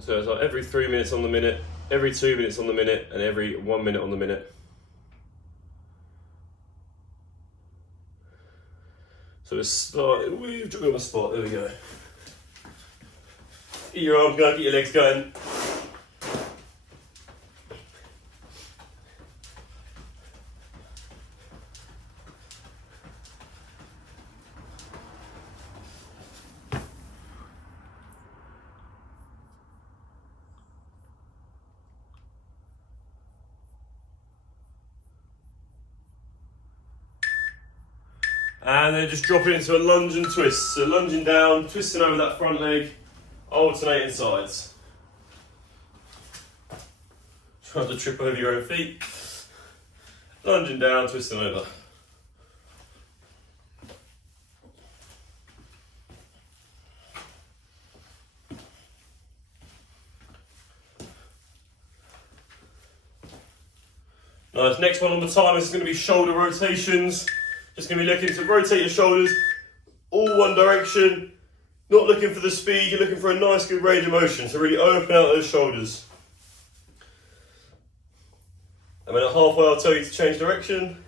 So it's like every 3 minutes on the minute, every 2 minutes on the minute, and every 1 minute on the minute. So we're starting, we've got my spot, there we go. Get your arms going, get your legs going. And then just drop it into a lunge and twist. So lunging down, twisting over that front leg, alternating sides. Try not to trip over your own feet. Lunging down, twisting over. Nice, next one on the timer is going to be shoulder rotations. Just going to be looking to rotate your shoulders all one direction, not looking for the speed, you're looking for a nice good range of motion, so really open out those shoulders. And then at halfway I'll tell you to change direction,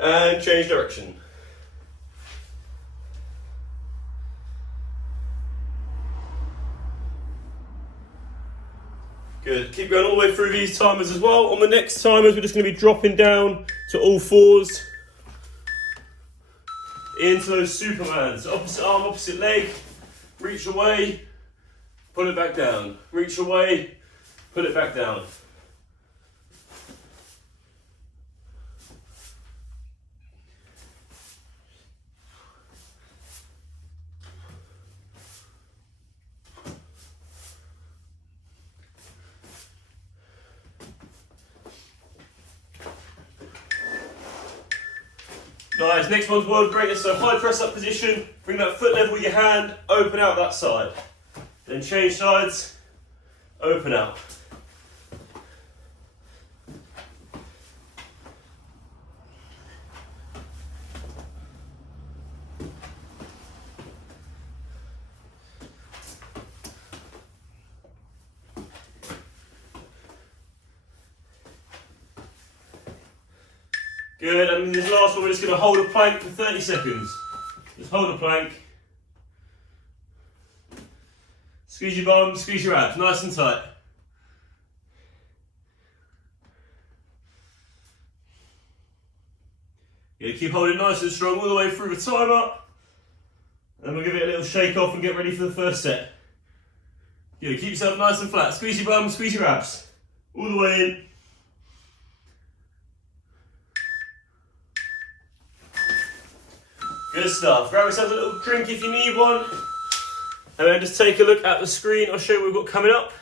and change direction. Good, keep going all the way through these timers as well. On the next timers we're just going to be dropping down to all fours into those Supermans. Opposite arm, opposite leg, reach away, pull it back down. Reach away, put it back down. Nice, next one's world greatest, so high press up position, bring that foot level with your hand, open out that side. Then change sides, open out. Good, and this last one we're just going to hold a plank for 30 seconds. Just hold a plank. Squeeze your bum, squeeze your abs, nice and tight. Yeah, keep holding nice and strong all the way through the timer. And we'll give it a little shake off and get ready for the first set. Yeah, keep yourself nice and flat. Squeeze your bum, squeeze your abs. All the way in. Good stuff. Grab yourself a little drink if you need one. And then just take a look at the screen. I'll show you what we've got coming up.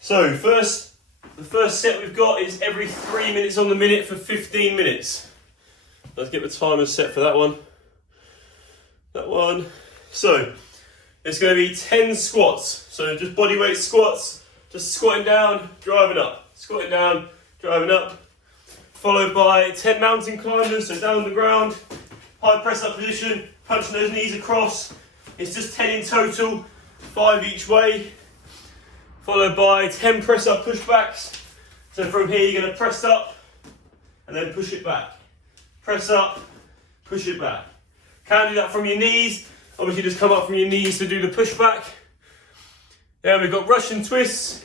So the first set we've got is every 3 minutes on the minute for 15 minutes. Let's get the timer set for that one. That one. So it's going to be 10 squats. So just body weight squats. Just squatting down, driving up. Squatting down, driving up. Followed by 10 mountain climbers, so down on the ground. High press up position, punching those knees across. It's just 10 in total, 5 each way. Followed by 10 press up pushbacks. So from here you're going to press up and then push it back. Press up, push it back. Can't do that from your knees. Obviously just come up from your knees to do the pushback. Then we've got Russian twists.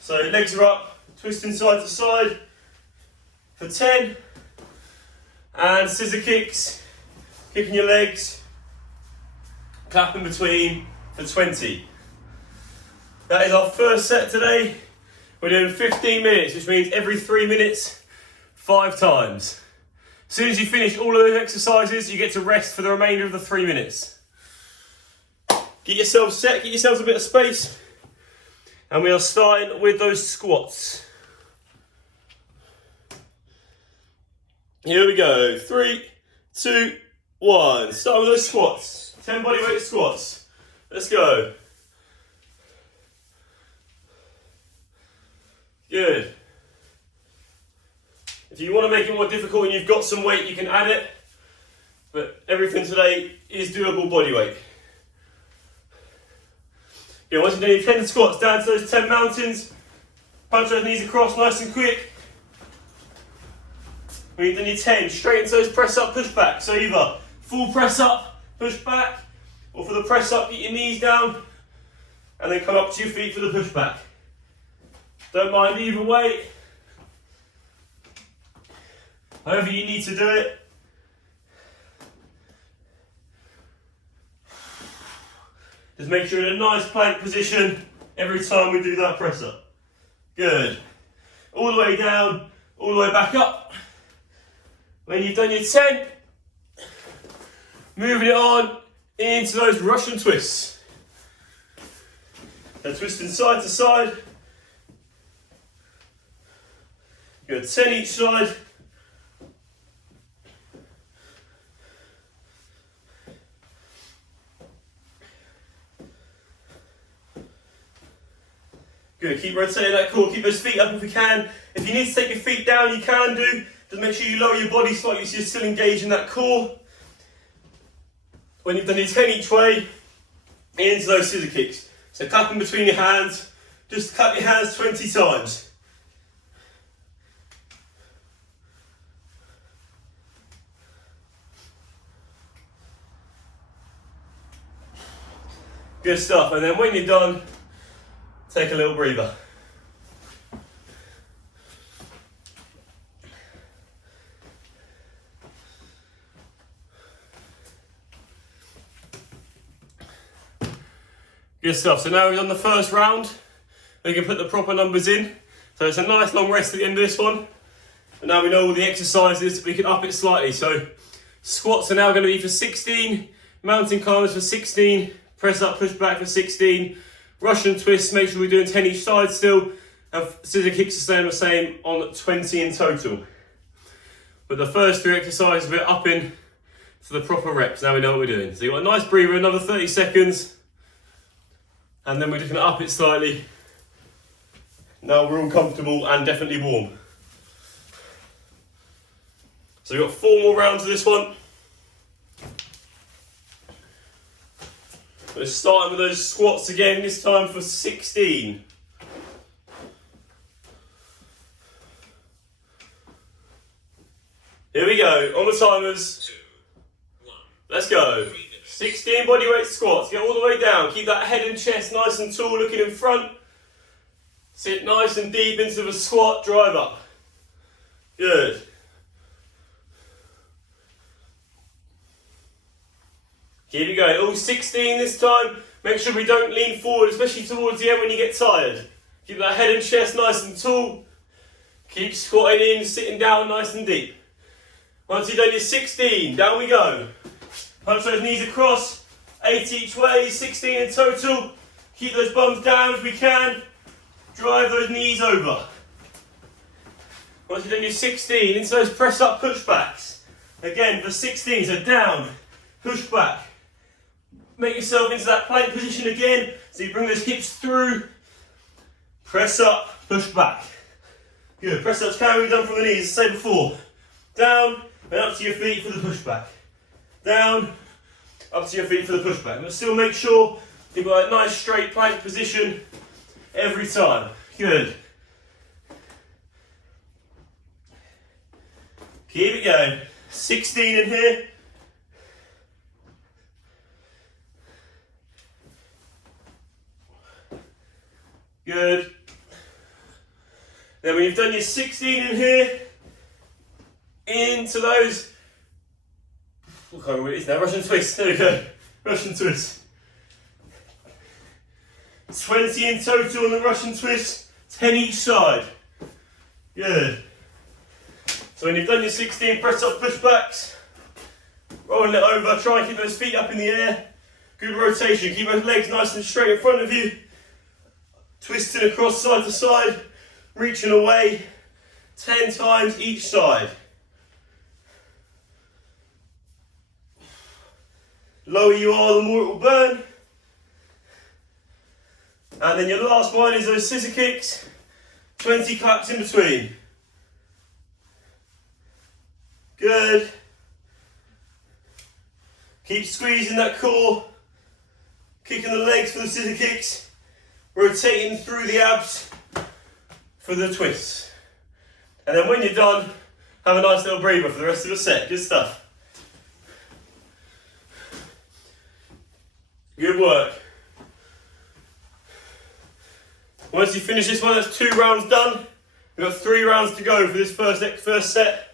So legs are up, twisting side to side for 10. And scissor kicks, kicking your legs, clap in between for 20. That is our first set today. We're doing 15 minutes, which means every 3 minutes, 5 times. As soon as you finish all of those exercises, you get to rest for the remainder of the 3 minutes. Get yourselves set, get yourselves a bit of space. And we are starting with those squats. Here we go. 3, 2, 1. Start with those squats. 10 body weight squats. Let's go. Good. If you want to make it more difficult and you've got some weight, you can add it. But everything today is doable body weight. Yeah, once you've done your 10 squats, down to those 10 mountains. Punch those knees across nice and quick. When you've done your 10, straight into those press up, push back. So either full press up, push back, or for the press up, get your knees down, and then come up to your feet for the push back. Don't mind either way. However you need to do it. Just make sure you're in a nice plank position every time we do that press up. Good. All the way down, all the way back up. When you've done your 10, moving it on into those Russian twists. So twisting side to side. Good, 10 each side. Good, keep rotating that core, keep those feet up if you can. If you need to take your feet down, you can do. Just make sure you lower your body slightly so you're still engaging that core. When you've done your 10 each way, into those scissor kicks. So clap them between your hands, just clap your hands 20 times. Good stuff, and then when you're done, take a little breather. Good stuff, so now we've done the first round, we can put the proper numbers in. So it's a nice long rest at the end of this one. And now we know all the exercises, we can up it slightly. So squats are now going to be for 16, mountain climbers for 16, press up, push back for 16, Russian twists, make sure we're doing 10 each side still, and scissor kicks are staying the same on 20 in total. But the first three exercises we're upping to the proper reps, now we know what we're doing. So you've got a nice breather, another 30 seconds, and then we're just going to up it slightly. Now we're all comfortable and definitely warm. So we've got 4 more rounds of this one. We're starting with those squats again, this time for 16. Here we go, on the timers. 2, 1. Let's go. 16 bodyweight squats, get all the way down. Keep that head and chest nice and tall, looking in front. Sit nice and deep into the squat, drive up. Good. Keep it going, all 16 this time. Make sure we don't lean forward, especially towards the end when you get tired. Keep that head and chest nice and tall. Keep squatting in, sitting down nice and deep. Once you've done your 16, down we go. Punch those knees across, 8 each way, 16 in total. Keep those bums down if we can. Drive those knees over. Once you've done your 16, into those press up push backs. Again, for 16, so down, push back. Make yourself into that plank position again, so you bring those hips through. Press up, push back. Good, press ups can be done from the knees, as I said before. Down, and up to your feet for the push back. Down, up to your feet for the push back. But still make sure you've got a nice straight plank position every time. Good. Keep it going. 16 in here. Good. Then when you've done your 16 in here, into those, I can't remember what it is now, Russian twist, there we go, Russian twist. 20 in total on the Russian twist, 10 each side. Good. So when you've done your 16 press up push backs, rolling it over, try and keep those feet up in the air. Good rotation, keep those legs nice and straight in front of you. Twisting across side to side, reaching away, 10 times each side. Lower you are, the more it will burn. And then your last one is those scissor kicks, 20 claps in between. Good. Keep squeezing that core, kicking the legs for the scissor kicks. rotating through the abs for the twists. And then when you're done, have a nice little breather for the rest of the set. Good stuff. Good work. Once you finish this one, that's 2 rounds done. We've got 3 rounds to go for this first set.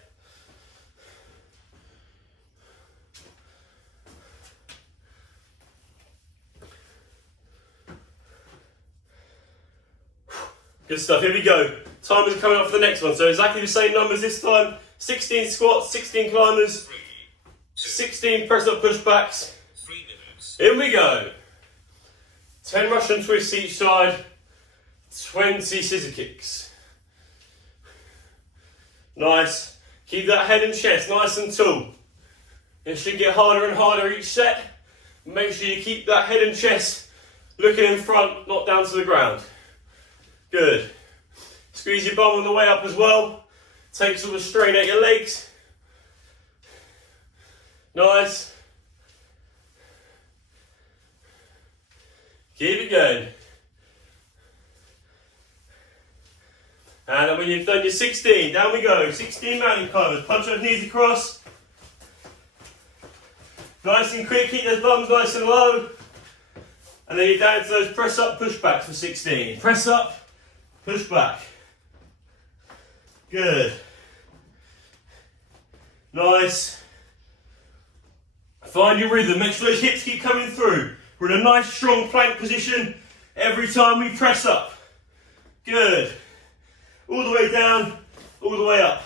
Good stuff, here we go. Timers are coming up for the next one, so exactly the same numbers this time. 16 squats, 16 climbers, 16 press-up pushbacks. 3 minutes. Here we go. 10 Russian twists each side, 20 scissor kicks. Nice. Keep that head and chest nice and tall. It should get harder and harder each set. Make sure you keep that head and chest looking in front, not down to the ground. Good. Squeeze your bum on the way up as well. Take sort of strain at your legs. Nice. Keep it going. And then when you've done your 16, down we go. 16 mountain climbers. Punch those knees across. Nice and quick, keep those bums nice and low. And then you're down to those press up pushbacks for 16. Press up, push back. Good. Nice. Find your rhythm. Make sure those hips keep coming through. We're in a nice strong plank position every time we press up. Good. All the way down, all the way up.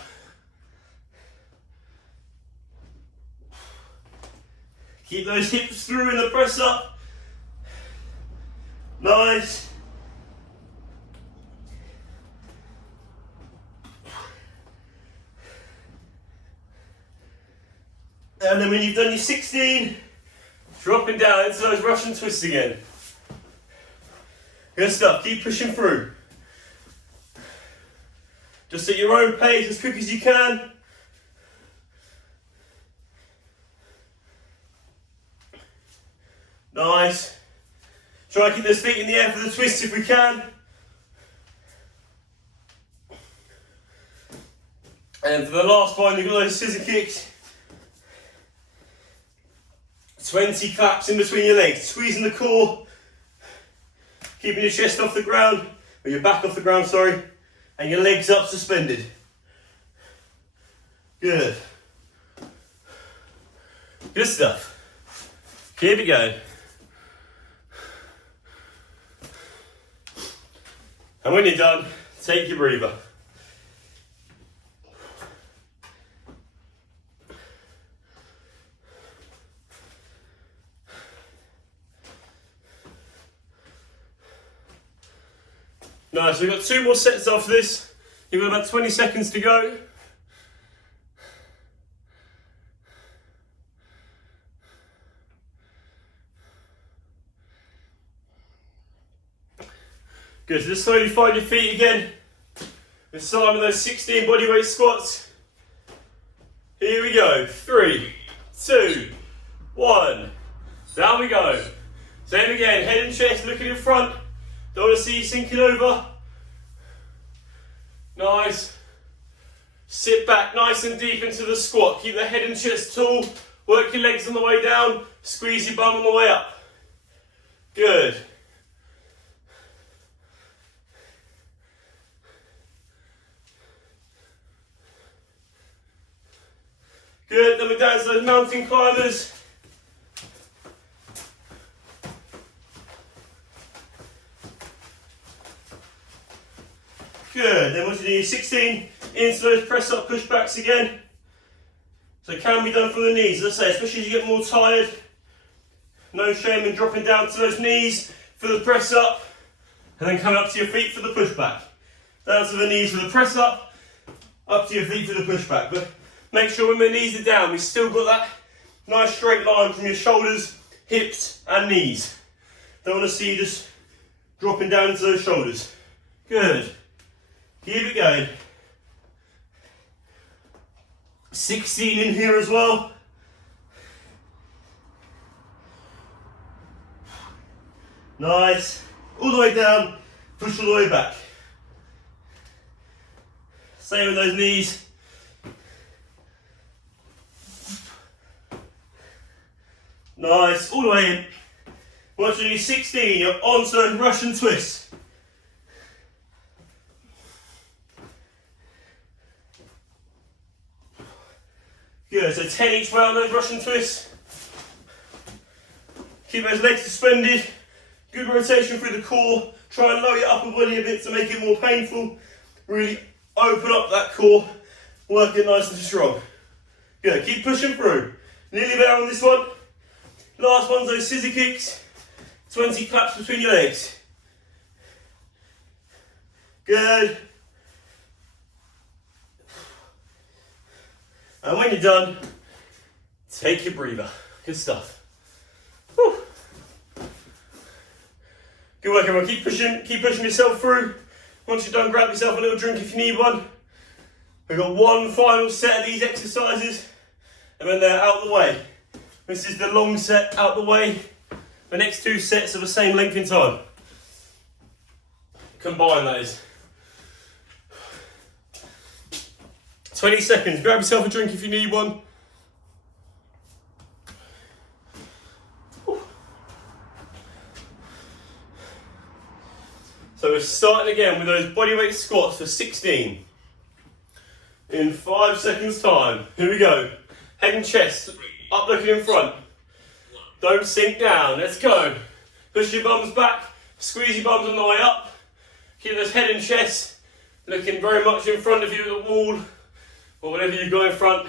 Keep those hips through in the press up. Nice. And then when you've done your 16, dropping down into those Russian twists again. Good stuff, keep pushing through. Just at your own pace, as quick as you can. Nice. Try and keep those feet in the air for the twists if we can. And for the last one, you've got those scissor kicks. 20 claps in between your legs, squeezing the core, keeping your chest off the ground, or your back off the ground, sorry, and your legs up suspended. Good. Good stuff. Keep it going. And when you're done, take your breather. Nice, we've got 2 more sets after this. You've got about 20 seconds to go. Good, so just slowly find your feet again. We're starting with those 16 bodyweight squats. Here we go, 3, 2, 1. Down we go. Same again, head and chest looking in front. Don't want to see you sinking over. Nice. Sit back nice and deep into the squat. Keep the head and chest tall. Work your legs on the way down. Squeeze your bum on the way up. Good. Good, then we're down to those mountain climbers. Good, then once you do your 16, into those press up pushbacks again. So it can be done from the knees, as I say, especially as you get more tired. No shame in dropping down to those knees for the press up, and then coming up to your feet for the pushback. Down to the knees for the press up to your feet for the pushback. But make sure when my knees are down, we've still got that nice straight line from your shoulders, hips and knees. Don't want to see you just dropping down into those shoulders. Good. Keep it going. 16 in here as well. Nice. all the way down, push all the way back. Same with those knees. Nice, all the way in. Once you do 16, you're onto those Russian twists. Good, so 10 each way on those Russian twists. Keep those legs suspended. Good rotation through the core. Try and lower your upper body a bit to make it more painful. Really open up that core. Work it nice and strong. Good, keep pushing through. Nearly there on this one. Last one's those scissor kicks. 20 claps between your legs. Good. And when you're done, take your breather. Good stuff. Whew. Good work, everyone. Keep pushing yourself through. Once you're done, grab yourself a little drink if you need one. We've got one final set of these exercises, and then they're out the way. This is the long set out the way. The next two sets are the same length in time. Combine those. 20 seconds. Grab yourself a drink if you need one. So we're starting again with those bodyweight squats for 16. In 5 seconds time. Here we go. Head and chest up looking in front. Don't sink down. Let's go. Push your bums back. Squeeze your bums on the way up. Keep those head and chest looking very much in front of you at the wall or whatever you've got in front.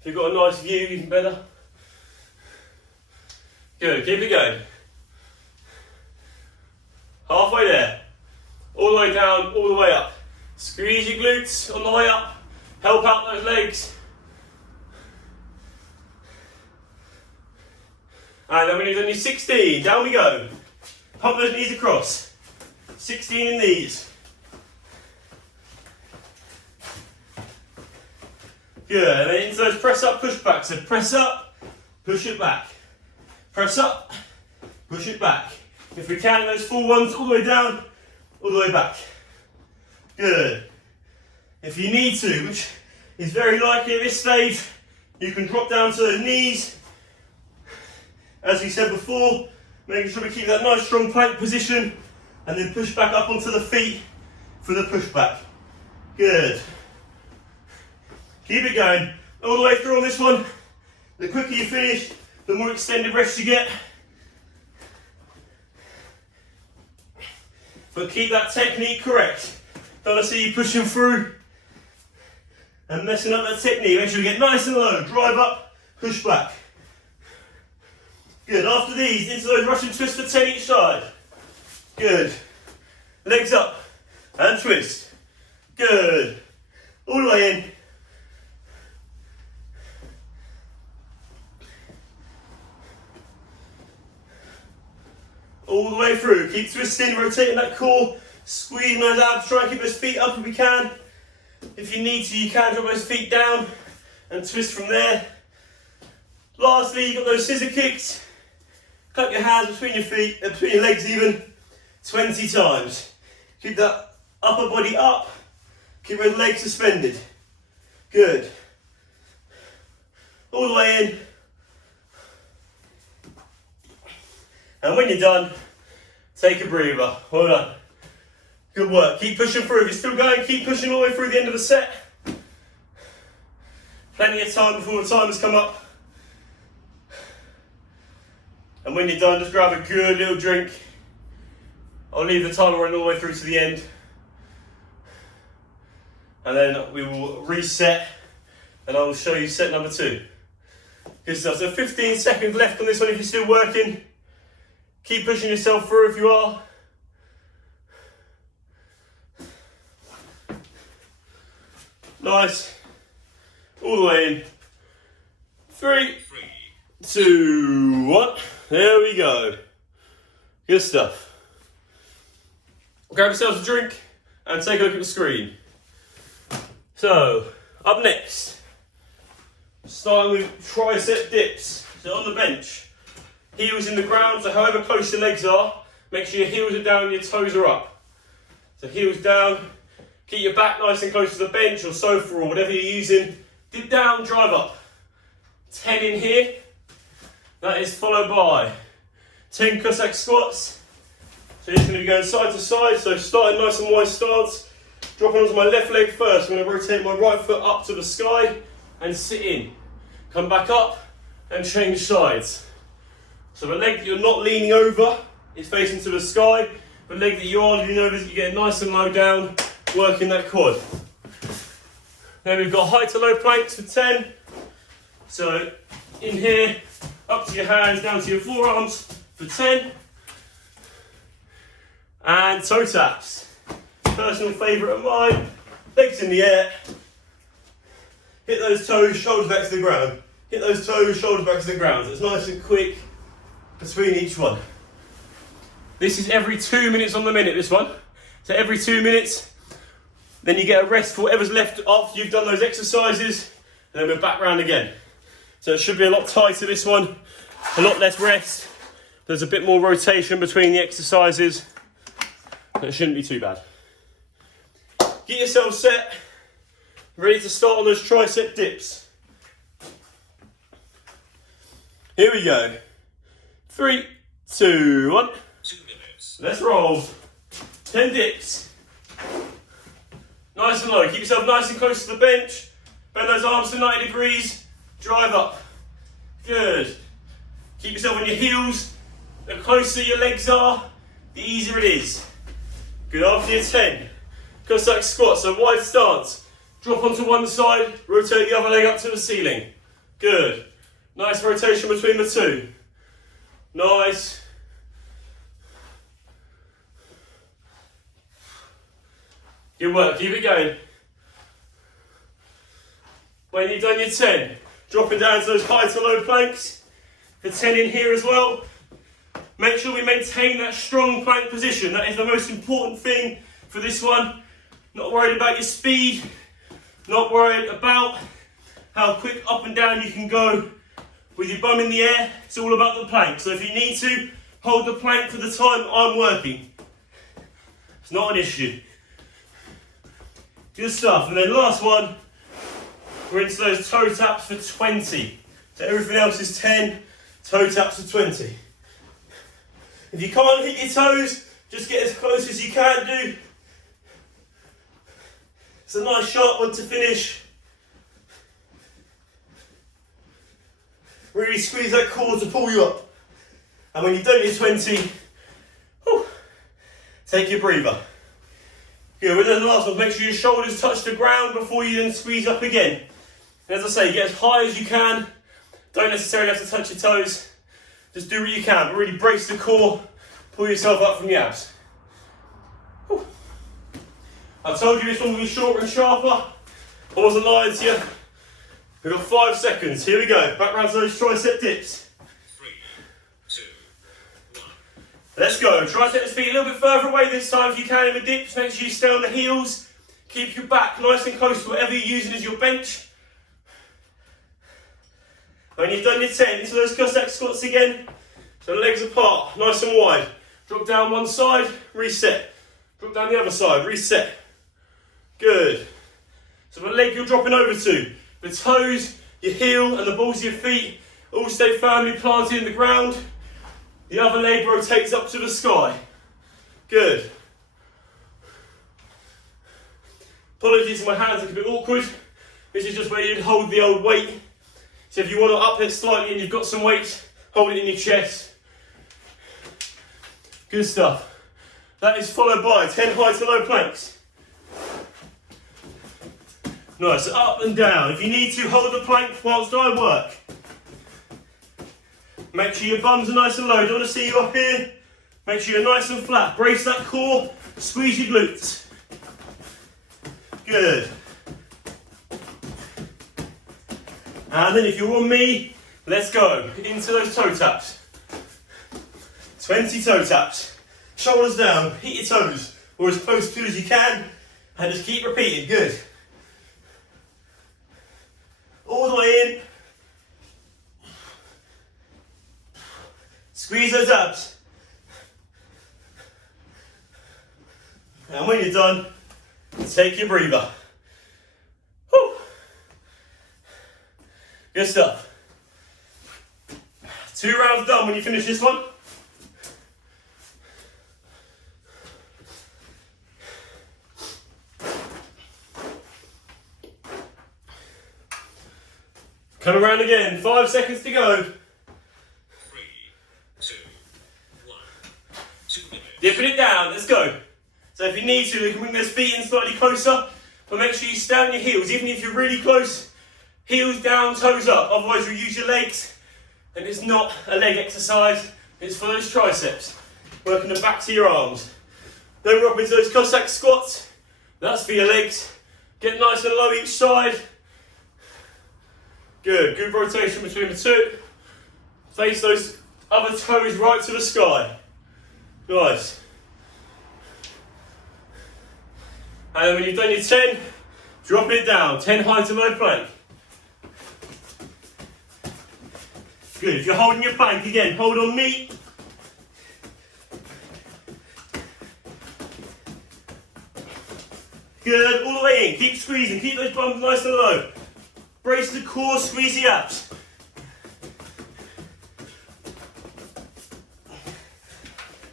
If you've got a nice view, even better. Good. Keep it going. Halfway there. All the way down, all the way up. Squeeze your glutes on the way up. Help out those legs. And then we need only 16. Down we go. Pump those knees across. 16 in these. Good. And then into those press up, push back. So press up, push it back. Press up, push it back. If we can, those full ones all the way down, all the way back. Good. If you need to, which is very likely at this stage, you can drop down to those knees. As we said before, making sure we keep that nice strong plank position and then push back up onto the feet for the push back. Good. Keep it going all the way through on this one. The quicker you finish, the more extended rest you get. But keep that technique correct. Don't want to see you pushing through and messing up that technique. Make sure you get nice and low. Drive up, push back. Good. After these, into those Russian twists for 10 each side. Good. Legs up and twist. Good. All the way in. All the way through. Keep twisting, rotating that core, squeezing those abs. Try and keep those feet up if we can. If you need to, you can drop those feet down and twist from there. Lastly, you've got those scissor kicks. Clap your hands between your feet, between your legs even, 20 times. Keep that upper body up. Keep those legs suspended. Good. All the way in. And when you're done, take a breather. Well done. Good work. Keep pushing through. If you're still going, keep pushing all the way through the end of the set. Plenty of time before the timers come up. And when you're done, just grab a good little drink. I'll leave the timer running all the way through to the end. And then we will reset and I will show you set number 2. Good stuff. So 15 seconds left on this one if you're still working. Keep pushing yourself through if you are. Nice. All the way in. 3, 2, 1. There we go. Good stuff. Grab yourselves a drink and take a look at the screen. So, up next, starting with tricep dips. So on the bench, heels in the ground, so however close your legs are, Make sure your heels are down and your toes are up. So heels down, keep your back nice and close to the bench or sofa or whatever you're using. Dip down, drive up. 10 in here. That is followed by 10 Cossack squats. So you're just going to be going side to side, so starting nice and wide stance. Dropping onto my left leg first. I'm going to rotate my right foot up to the sky and sit in. Come back up and change sides. So the leg that you're not leaning over is facing to the sky. The leg that you are leaning over is you get nice and low down, working that quad. Then we've got high to low planks for 10. So in here, up to your hands, down to your forearms for 10. And toe taps. Personal favourite of mine. Legs in the air. Hit those toes, shoulders back to the ground. Hit those toes, shoulders back to the ground. So it's nice and quick between each one. This is every 2 minutes on the minute, this one. So every 2 minutes, then you get a rest for whatever's left after you've done those exercises, and then we're back round again. So it should be a lot tighter, this one. A lot less rest. There's a bit more rotation between the exercises. But it shouldn't be too bad. Get yourself set, ready to start on those tricep dips. Here we go. 3, 2, 1. 2 minutes. Let's roll. 10 dips. Nice and low. Keep yourself nice and close to the bench. Bend those arms to 90 degrees. Drive up. Good. Keep yourself on your heels. The closer your legs are, the easier it is. Good. After your 10. Cossack squat, so wide stance. Drop onto one side, rotate the other leg up to the ceiling. Good. Nice rotation between the two. Nice. Good work, keep it going. When you've done your 10, dropping down to those high to low planks. For 10 in here as well. Make sure we maintain that strong plank position. That is the most important thing for this one. Not worried about your speed, not worried about how quick up and down you can go with your bum in the air. It's all about the plank. So if you need to, hold the plank for the time I'm working. It's not an issue. Good stuff. And then last one, we're into those toe taps for 20. So everything else is 10, toe taps for 20. If you can't hit your toes, just get as close as you can do. It's a nice sharp one to finish. Really squeeze that core to pull you up. And when you've done your 20, take your breather. Good, with the last one, make sure your shoulders touch the ground before you then squeeze up again. And as I say, get as high as you can. Don't necessarily have to touch your toes. Just do what you can, but really brace the core. Pull yourself up from the abs. I told you this one would be shorter and sharper. I wasn't lying to you. We've got 5 seconds. Here we go. Back round to those tricep dips. 3, 2, 1. Let's go. Try to take the feet a little bit further away this time if you can in the dips. Make sure you stay on the heels. Keep your back nice and close to whatever you're using as your bench. When you've done your 10, into those Cossack squats again. So legs apart, nice and wide. Drop down one side, reset. Drop down the other side, reset. Good. So the leg you're dropping over to, the toes, your heel and the balls of your feet all stay firmly planted in the ground. The other leg rotates up to the sky. Good. Apologies, my hands look a bit awkward. This is just where you'd hold the old weight. So if you want to up it slightly and you've got some weight, hold it in your chest. Good stuff. That is followed by 10 high to low planks. Nice, up and down. If you need to, hold the plank whilst I work. Make sure your bums are nice and low. Don't want to see you up here. Make sure you're nice and flat. Brace that core, squeeze your glutes. Good. And then if you're on me, let's go into those toe taps. 20 toe taps. Shoulders down, hit your toes, or as close to as you can, and just keep repeating. Good. All the way in. Squeeze those abs. And when you're done, take your breather. Whew. Good stuff. 2 rounds done when you finish this one. Come around again, 5 seconds to go. 3, 2, 1. 2 minutes. Dipping it down, let's go. So if you need to, you can bring those feet in slightly closer, but make sure you stand on your heels, even if you're really close. Heels down, toes up, otherwise you'll use your legs, and it's not a leg exercise, it's for those triceps. Working the backs of your arms. Don't drop into those Cossack squats, that's for your legs. Get nice and low each side. Good, good rotation between the two. Face those other toes right to the sky. Nice. And then when you've done your 10, drop it down. 10 high to low plank. Good, if you're holding your plank, again, hold on me. Good, all the way in, keep squeezing, keep those bums nice and low. Brace the core, squeeze the abs.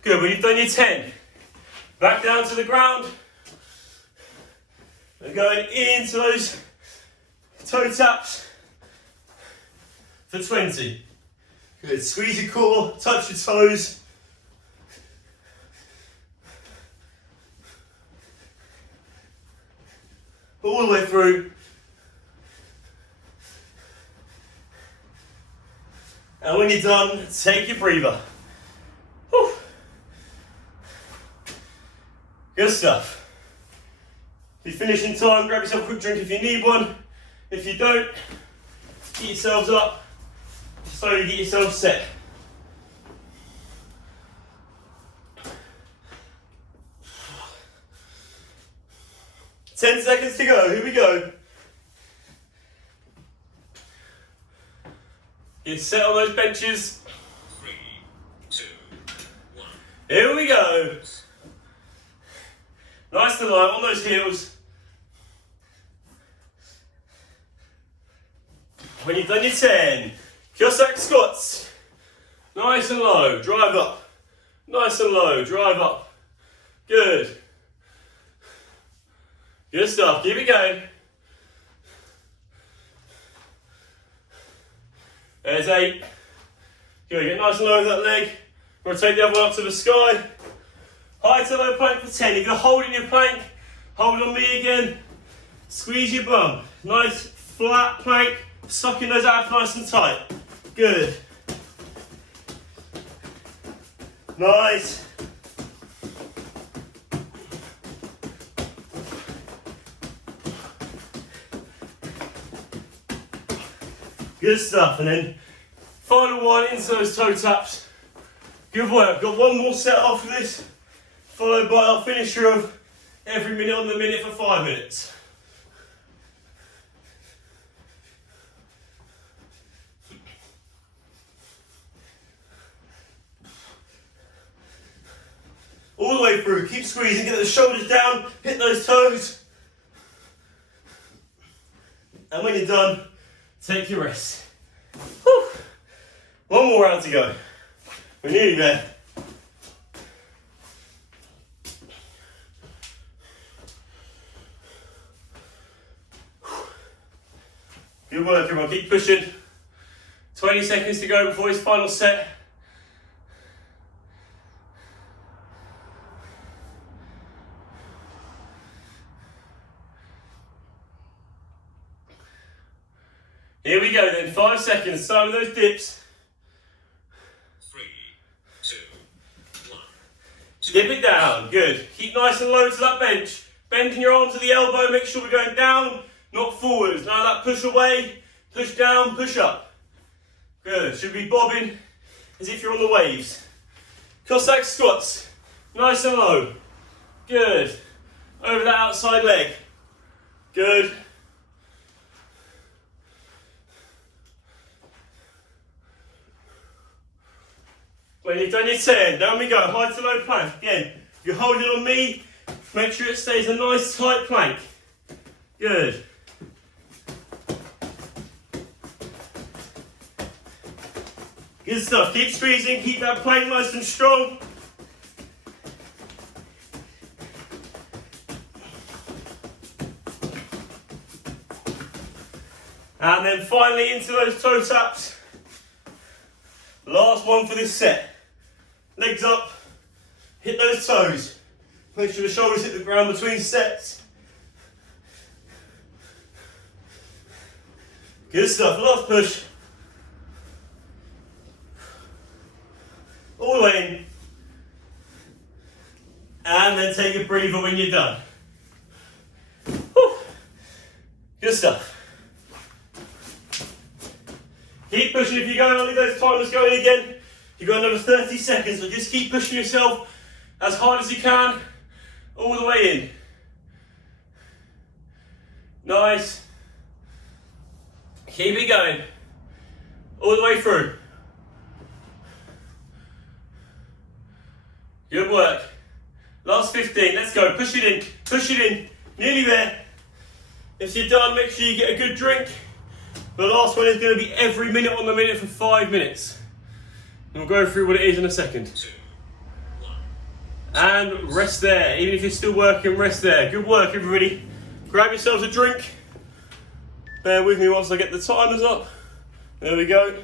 Good, when you've done your 10, back down to the ground. And going into those toe taps for 20. Good, squeeze your core, touch your toes. All the way through. And when you're done, take your breather. Whew. Good stuff. If you finish in time, grab yourself a quick drink if you need one. If you don't, get yourselves up. Slowly get yourself set. Ten seconds to go, here we go. Get set on those benches. 3, 2, 1. Here we go. Nice and light on those heels. When you've done your 10, Cossack squats. Nice and low, drive up. Nice and low, drive up. Good. Good stuff, keep it going. There's 8. Good, get nice and low with that leg. Rotate the other one up to the sky. High to low plank for 10. If you're holding your plank, hold on me again. Squeeze your bum. Nice flat plank, sucking those abs nice and tight. Good. Nice. Good stuff, and then final one into those toe taps. Good work. Got one more set after this, followed by our finisher of every minute on the minute for 5 minutes. All the way through, keep squeezing, get those shoulders down, hit those toes. And when you're done, take your rest. Whew. One more round to go. We're nearly there. Good work, everyone. Keep pushing. 20 seconds to go before his final set. Here we go then, 5 seconds, start with those dips. 3, 2, 1. Dip it down, good. Keep nice and low to that bench. Bending your arms at the elbow, make sure we're going down, not forwards. Now that push away, push down, push up. Good, should be bobbing as if you're on the waves. Cossack squats, nice and low. Good, over that outside leg. Good. When you've done your 10, down we go, high to low plank. Again, if you're holding on me, Make sure it stays a nice tight plank. Good. Good stuff. Keep squeezing, keep that plank nice and strong. And then finally into those toe taps. Last one for this set. Legs up, hit those toes. Make sure the shoulders hit the ground between sets. Good stuff, last push. All the way in. And then take a breather when you're done. Whew. Good stuff. Keep pushing if you're going, I'll leave those timers going again. You've got another 30 seconds, so just keep pushing yourself as hard as you can, all the way in. Nice. Keep it going, all the way through. Good work. Last 15, let's go, push it in, nearly there. If you're done, make sure you get a good drink. The last one is going to be every minute on the minute for 5 minutes. And we'll go through what it is in a second. 2, 1. And rest there. Even if you're still working, rest there. Good work, everybody. Grab yourselves a drink. Bear with me whilst I get the timers up. There we go.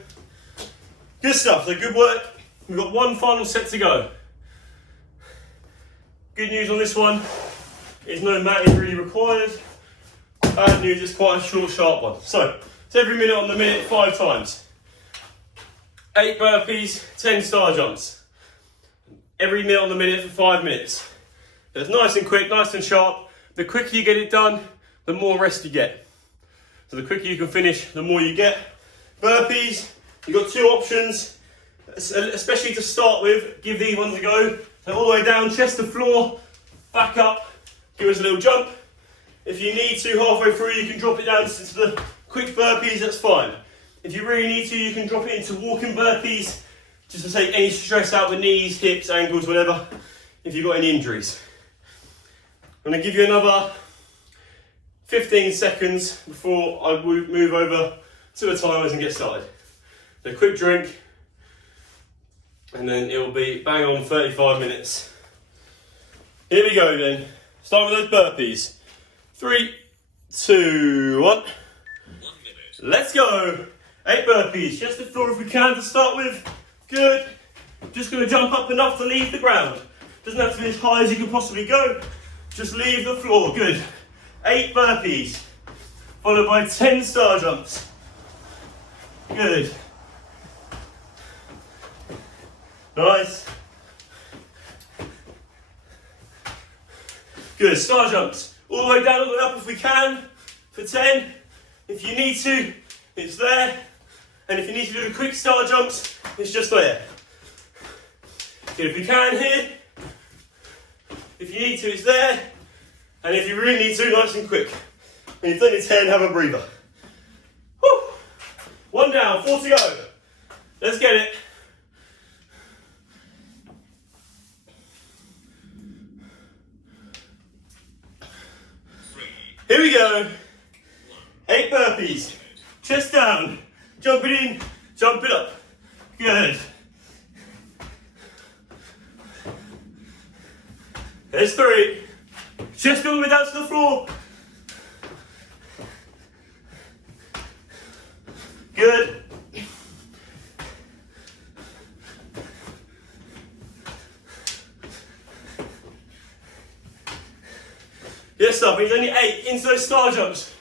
Good stuff, so good work. We've got one final set to go. Good news on this one is no mat is really required. Bad news, it's quite a short, sharp one. So, it's every minute on the minute, 5 times. 8 burpees, 10 star jumps. Every minute on the minute for 5 minutes. So it's nice and quick, nice and sharp. The quicker you get it done, the more rest you get. So the quicker you can finish, the more you get. Burpees, you've got 2 options, especially to start with. Give these ones a go. So all the way down, chest to floor, back up, give us a little jump. If you need to, halfway through, you can drop it down into the quick burpees, that's fine. If you really need to, you can drop it into walking burpees, just to take any stress out the knees, hips, ankles, whatever, if you've got any injuries. I'm going to give you another 15 seconds before I move over to the timers and get started. So quick drink, and then it will be bang on 35 minutes. Here we go then. Start with those burpees. 3, 2, 1. 1 minute. Let's go. 8 burpees, just the floor if we can to start with. Good. Just going to jump up enough to leave the ground. Doesn't have to be as high as you can possibly go. Just leave the floor. Good. 8 burpees, followed by 10 star jumps. Good. Nice. Good. Star jumps. All the way down, all the way up if we can. For 10. If you need to, it's there. And if you need to do the quick star jumps, it's just there. Good. If you can here. If you need to, it's there. And if you really need to, nice and quick. When you've done your 10, have a breather. Woo. 1 down, 4 to go. Let's get it. Here we go. 8 burpees. Chest down. Jump it in. Jump it up. Good. There's 3. Chest all the way down to the floor. Good. Good stuff, he's only 8 into those star jumps.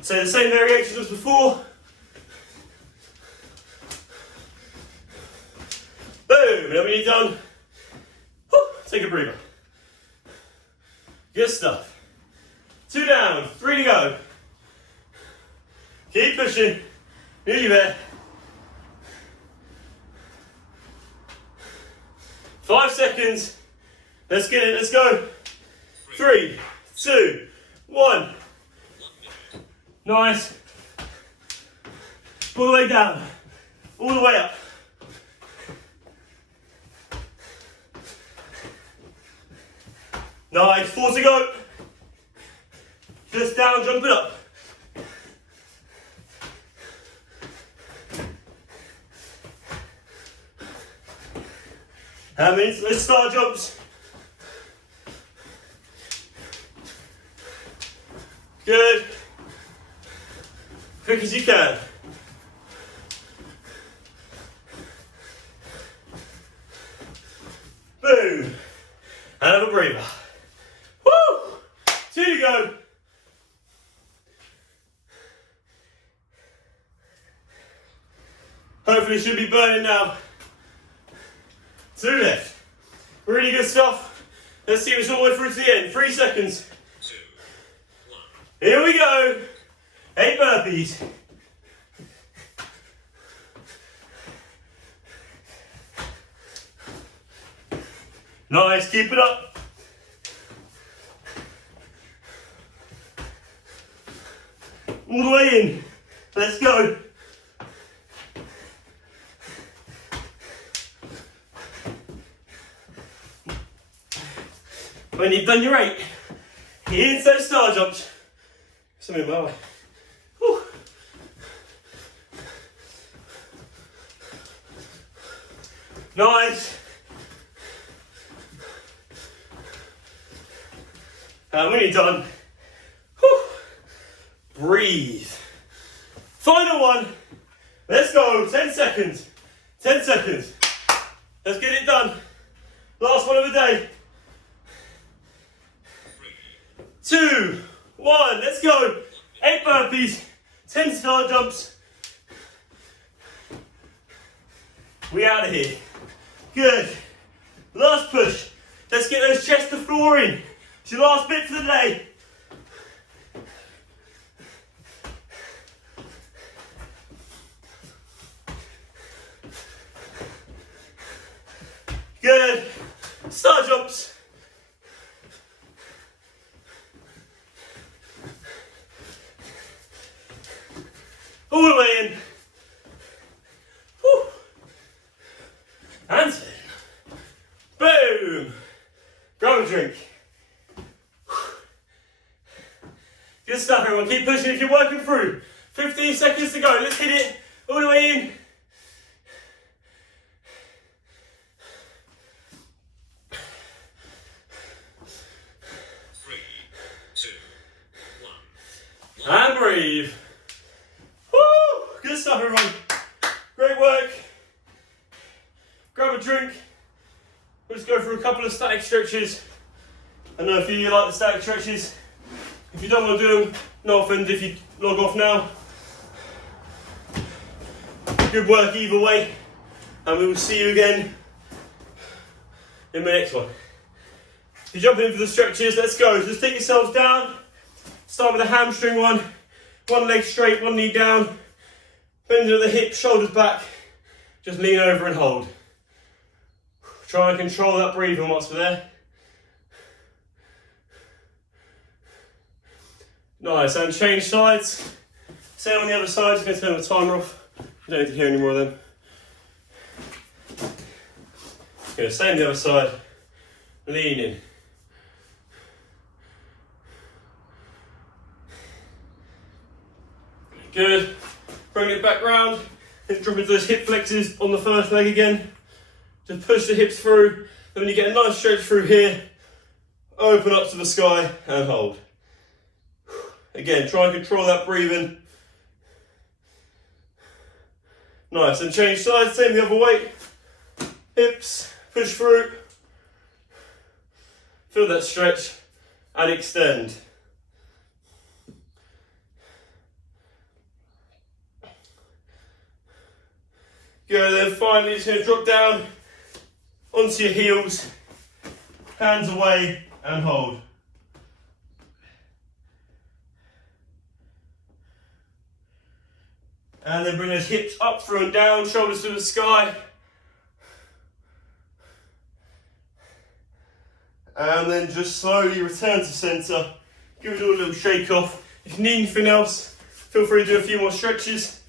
So the same variations as before. Boom, now when you're done, whew, take a breather. Good stuff. 2 down, 3 to go. Keep pushing, nearly there. 5 seconds. Let's get it, let's go. 3, 2, 1. Nice. All the way down, all the way up. Nice, 4 to go. Just down, jump it up. How many? Let's start jumps. Good. Quick as you can. Boom. And have a breather. Woo! 2 to go. Hopefully it should be burning now. 2 left. Really good stuff. Let's see if it's all the way through to the end. 3 seconds. 2, 1. Here we go. 8 burpees. Nice, keep it up. All the way in. Let's go. When you've done your 8, into those star jumps. Something in my way. Whew. Nice. And when you're done, whew, breathe. Final one. Let's go. 10 seconds. 10 seconds. Let's get it done. Last one of the day. 2, 1, let's go. 8 burpees, 10 star jumps. We out of here. Good. Last push. Let's get those chest to floor in. It's your last bit for the day. Good. Star jumps. All the way in. Whew. And boom. Grab a drink. Good stuff, everyone. Keep pushing if you're working through. 15 seconds to go. Let's hit it all the way in. And breathe. Woo! Good stuff, everyone. Great work. Grab a drink. We'll just go through a couple of static stretches. I know a few of you like the static stretches. If you don't want to do them, no offense if you log off now. Good work either way. And we will see you again in the next one. If you're jumping in for the stretches, let's go. Just take yourselves down. Start with a hamstring one. One leg straight, one knee down. Bend at the hips, shoulders back. Just lean over and hold. Try and control that breathing whilst we're there. Nice, and change sides. Same on the other side, just going to turn the timer off. You don't need to hear any more of them. Okay, same on the other side. Lean in. Good. Bring it back round. Just drop into those hip flexors on the first leg again. Just push the hips through. Then when you get a nice stretch through here, open up to the sky and hold. Again, try and control that breathing. Nice, and change sides, same the other way. Hips, push through. Feel that stretch and extend. Good, then finally just going to drop down onto your heels, hands away and hold. And then bring those hips up, through and down, shoulders to the sky. And then just slowly return to centre. Give it all a little shake off. If you need anything else, feel free to do a few more stretches.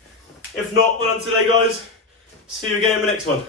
If not, well done today, guys. See you again in the next one.